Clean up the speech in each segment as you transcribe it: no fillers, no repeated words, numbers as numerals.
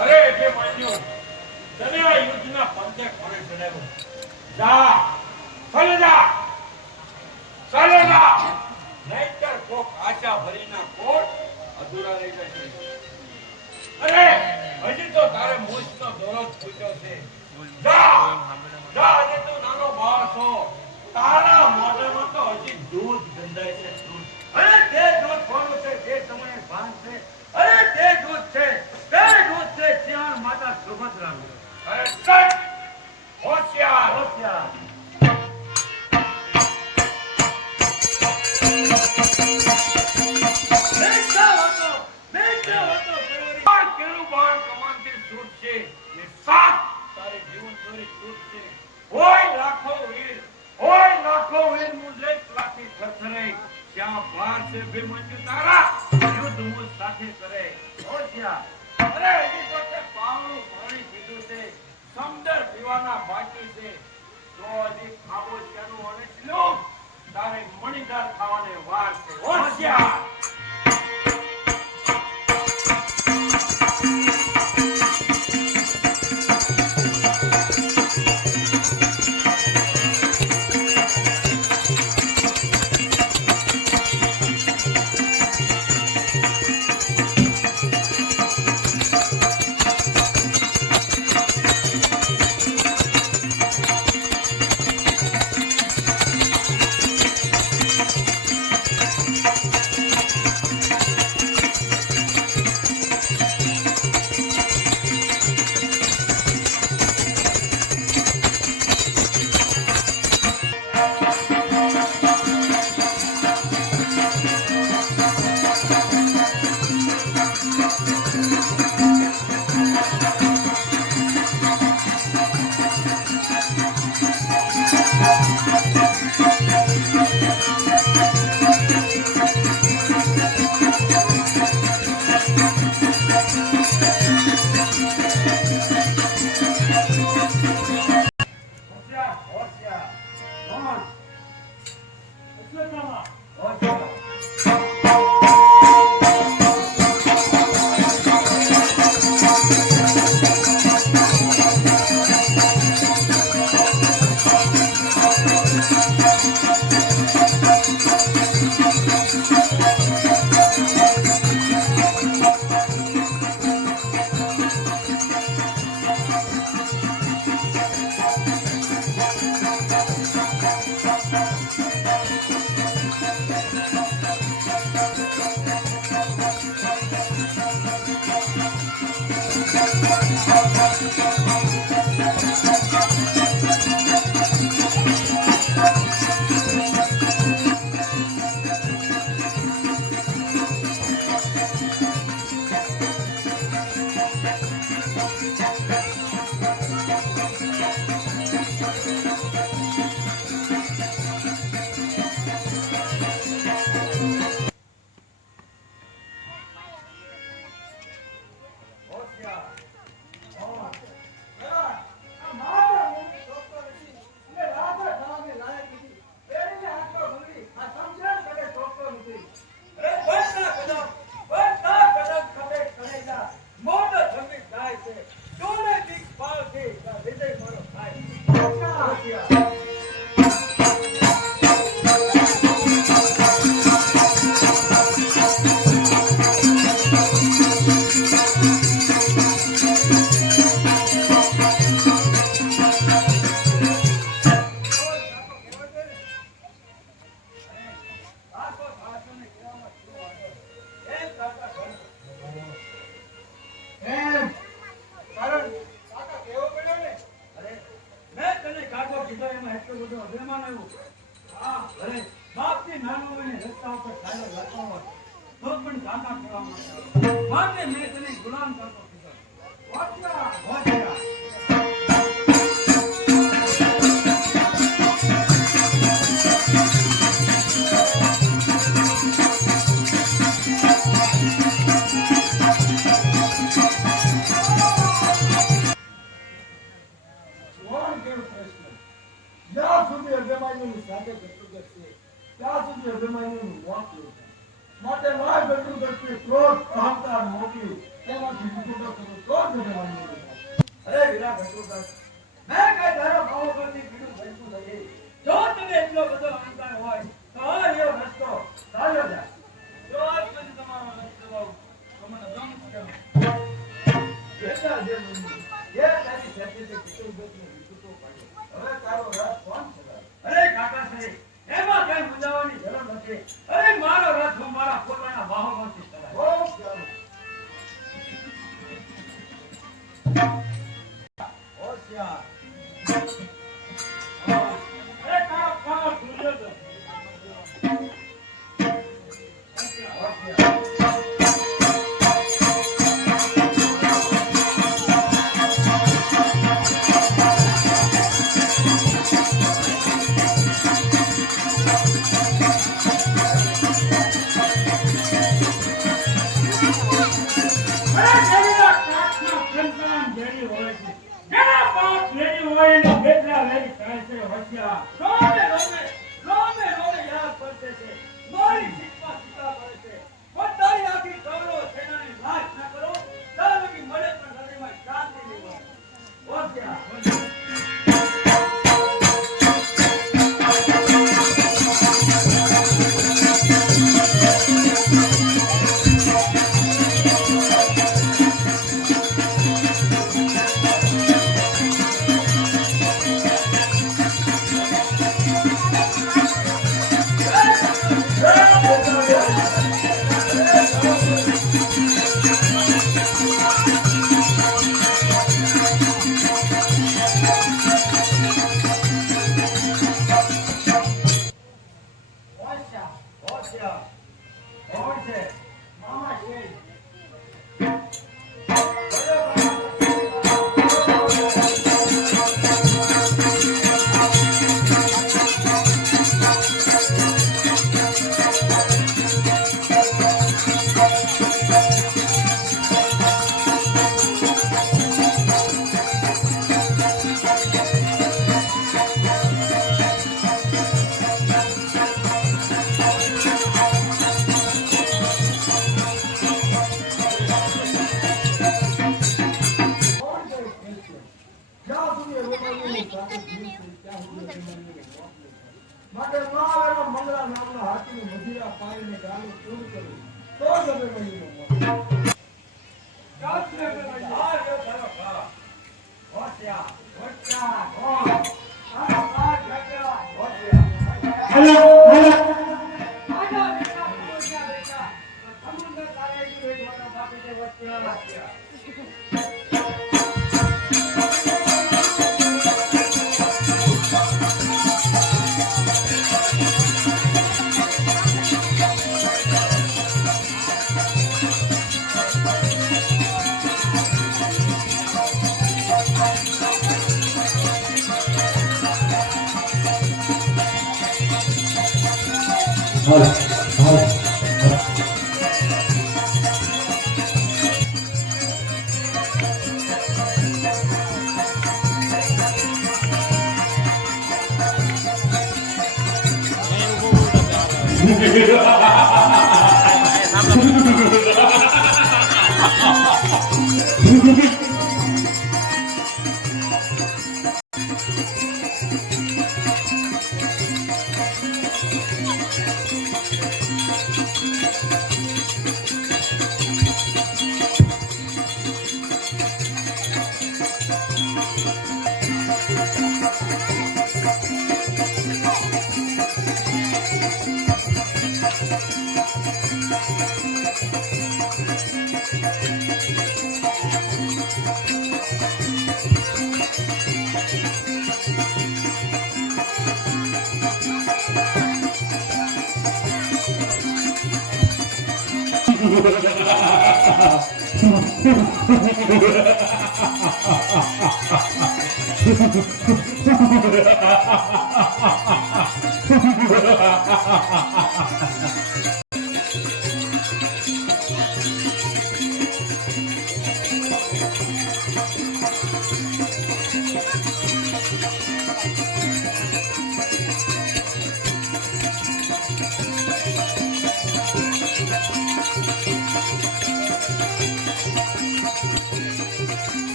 અરે એટલે માન્યો તને આ યુદ્ધના પંથે કોણે ચડાવ્યો? જા ચાલે જા નહીતર કોક આશા ભરીના કોટ અધૂરા રહી જશે. અરે હજી તો તારે મોજનો દોરો છૂટ્યો છે. જા અને તું નાનો બાળ છો, તારા મોઢામાં તો હજી દૂધ ગંધાય છે. દૂધ અરે તે દૂધ કોનું છે તે તમને ભાન છે? અરે તે દૂધ છે ત્યાં માતા સુભદ્રાનું. અરે સટ હોશિયાર બાકી છે તો હજી ખાવો ત્યાંનું અને શ્લોક તારે મણીદાર ખાવાને વાર છે. હોશિયાર બેટું કરતી ક્રોધ અહંકાર મોટી એમાંથી વિકુટો કરું તો જ મને માનવું નથી. અરે વીરા ભટુદાસ, મેં કઈ તારા ભાવો પરથી પીડું બનતું નથી. જો તને એટલો બધો અહંકાર હોય તો આ રહ્યો રસ્તો ચાલ્યો જા. જો આજ પછી તમારો રસ્તો આવું તો મને ગમ છે. બેટા જે મંદિર એ તારી શક્તિથી પીડું બનતું વિકુટો પાડ્યો. હવે તારો રાત કોણ ચલાવે? અરે કાકા સાહેબ, એમાં કઈ મુંજાવાની જરૂર નથી. અરે મારો રથ હું મારા પોતાના વાહનોથી ચલાવીશ. બહુ સારું. હોશિયાર. અરે તારો ખાવા ભૂલ્યો તો. અરે જેના કાચના કંકણ જેની હોય છે, જેના બાપ જેની હોય એનો બેટલા વેરી થાય છે હોશિયાર. રોમે રોમે યાદ કરતે છે. મારી શીખમાં શીખા કરે છે. પોતાની આખી કૌરવ સેનાની નાશ ન કરો, ત્યાં લગી મળે પણ હૃદયમાં શાંતિ નહીં હોય. હોશિયાર. હોશિયાર. કોણ છે? મામા છે. કોણ છે ખેલશે? જ્યાં સુધી એ રોકાયેલું સાથે જીવ છે, ત્યાં સુધી એ મંદિરને મોત નહીં થાય. માટે મારા મંગળા નામના હાથીનું મધુરા પાડીને ગાનું પૂરું કર્યું તો જ અમે મળીને મોત. કાચને પેલા આ રહ્યો તારો ભાવ. હોશિયાર. હોશિયાર. આ બાર જગ્યા. હોશિયાર. આજા બેટા હોશિયાર બેટા. સમુદ્ર તારે જીવે જોવાનો બાપી તે હોશિયાર. હોશિયાર.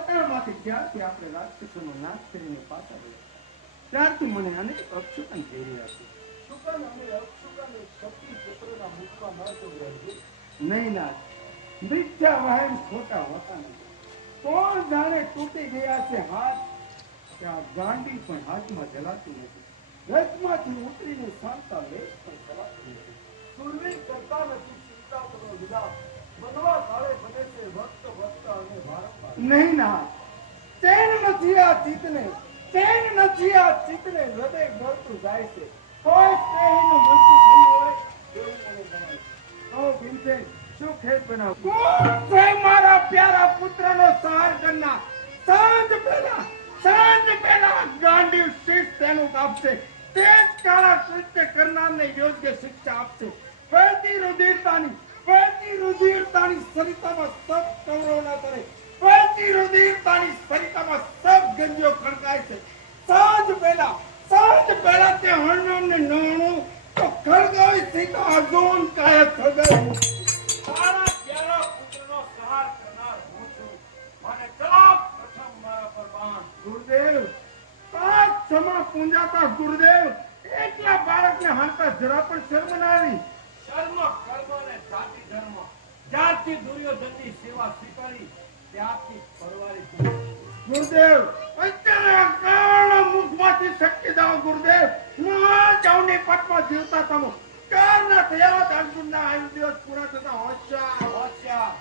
પાતાળમાંથી જ્યારથી આપણે રાક્ષસોનો નાશ કરીને પાછા ગયા ત્યારથી મને અનેક અપશુકન થઈ રહ્યા છે. શુકન અને અપશુકન શક્તિ પુત્રના મુખમાં ન જોડાય. નહીં નાથ, મિથ્યા વાહન ખોટા હોતા નથી. કોણ જાણે તૂટી ગયા છે હાથ, કે આ ગાંડી પણ હાથમાં જલાતું નથી. રથમાંથી ઉતરીને શાંતા લેખ પણ ચલાતું નથી. સુરવીર કરતા નથી ચિંતા કરો વિલાપ. બનવા કાળે બને છે ભક્ત ભક્ત અને વારંવાર. નહીં નાથ, ચેન નથી આ ચિત્તને, ચેન નથી આ ચિત્તને. હૃદય ગળતું જાય છે. કોઈ સ્નેહીનું મૃત્યુ થયું હોય એવું મને જણાય. કહો ભીમસેન, શું ખેત બનાવ? કોણ છે મારા પ્યારા પુત્રનો સંહાર કરનાર? સાંજ પહેલા ગાંડી શિસ્ત તેનું કાપશે. તે જ કાળા કૃત્ય કરનારને યોગ્ય શિક્ષા આપશે. વહેતી રુધિરતાની સરિતામાં સબ કૌરવના તરે, વહેતી રુધિરતાની સરિતામાં સબ ગંજીઓ ખડકાય છે. સાંજ પહેલા તે હણનારને નણું તો ખડગાવી સીધા અર્જુન કાય ખડગાવ્યું. તારા પ્યારા પુત્રનો સંહાર કરનાર હું છું. મને ચલાવ પ્રથમ મારા પર બાણ. ગુરુદેવ, પાંચ સમા પૂંજાતા ગુરુદેવ એકલા બાળકને હાંકતા જરા પણ શરમ ના આવી. કર્મ અને જાતિ ધર્મ જ્યારથી દુર્યોધનની સેવા સ્વીકારી ત્યારથી પરવારી છું. ગુરુદેવ, અત્યારે અકાળના મુખમાંથી શક્તિ દાવ ગુરુદેવ. મહાચાવની પટમાં જીવતા તમો કારના થયા અર્જુનના આયુ દિવસ પૂરા થતા હોશિયાર.